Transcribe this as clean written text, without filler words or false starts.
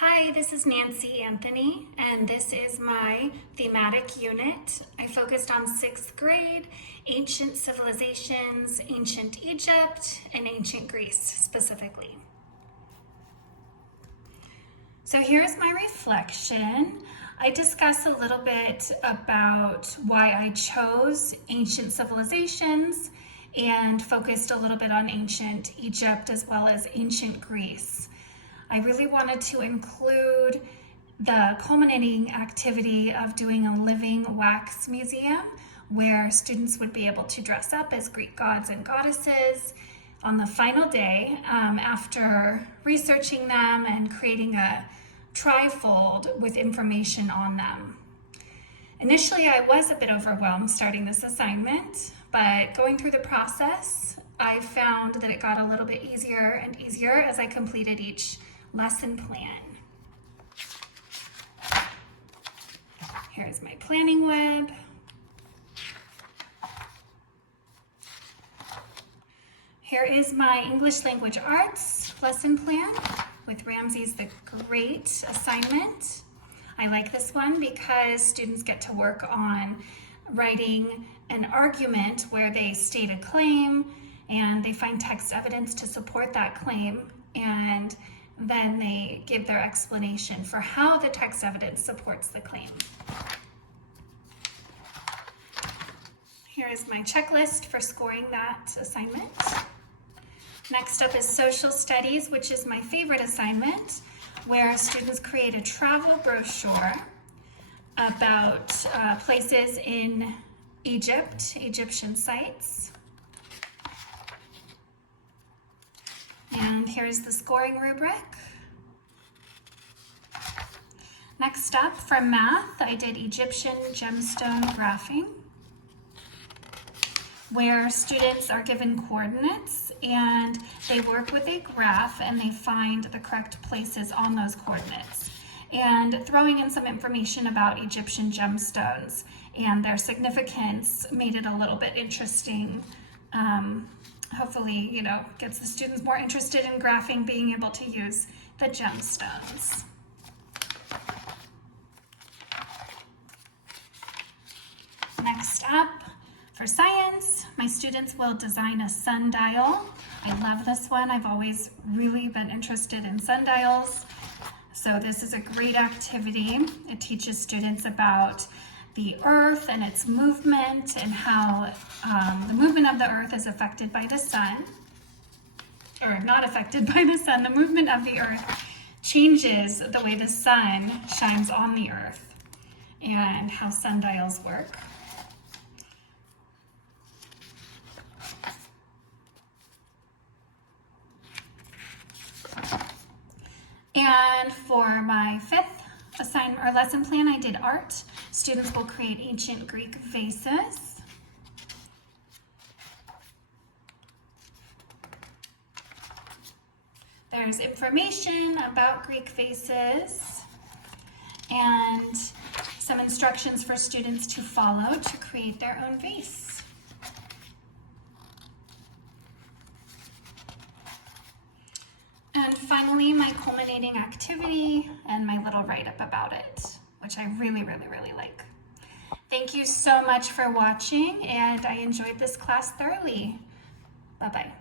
Hi, this is Nancy Anthony, and this is my thematic unit. I focused on 6th grade, ancient civilizations, ancient Egypt, and ancient Greece specifically. So here's my reflection. I discuss a little bit about why I chose ancient civilizations and focused a little bit on ancient Egypt as well as ancient Greece. I really wanted to include the culminating activity of doing a living wax museum where students would be able to dress up as Greek gods and goddesses on the final day after researching them and creating a trifold with information on them. Initially, I was a bit overwhelmed starting this assignment, but going through the process, I found that it got a little bit easier and easier as I completed each lesson plan. Here's my planning web. Here is my English language arts lesson plan with Ramsey's The Great assignment. I like this one because students get to work on writing an argument where they state a claim and they find text evidence to support that claim, and then they give their explanation for how the text evidence supports the claim. Here is my checklist for scoring that assignment. Next up is social studies, which is my favorite assignment, where students create a travel brochure about places in Egypt, Egyptian sites. And here's the scoring rubric. Next up, for math, I did Egyptian gemstone graphing, where students are given coordinates and they work with a graph and they find the correct places on those coordinates, and throwing in some information about Egyptian gemstones and their significance made it a little bit interesting. Hopefully, gets the students more interested in graphing, being able to use the gemstones. Next up, for science, my students will design a sundial. I love this one. I've always really been interested in sundials. So this is a great activity. It teaches students about the earth and its movement and how the movement of the earth is affected by the sun, or not affected by the sun. The movement of the earth changes the way the sun shines on the earth and how sundials work. And for my 5th assignment or lesson plan, I did art. Students will create ancient Greek vases. There's information about Greek vases and some instructions for students to follow to create their own vase. And finally, my culminating activity and my little write-up about it, which I really, really, really like. Thank you so much for watching, and I enjoyed this class thoroughly. Bye-bye.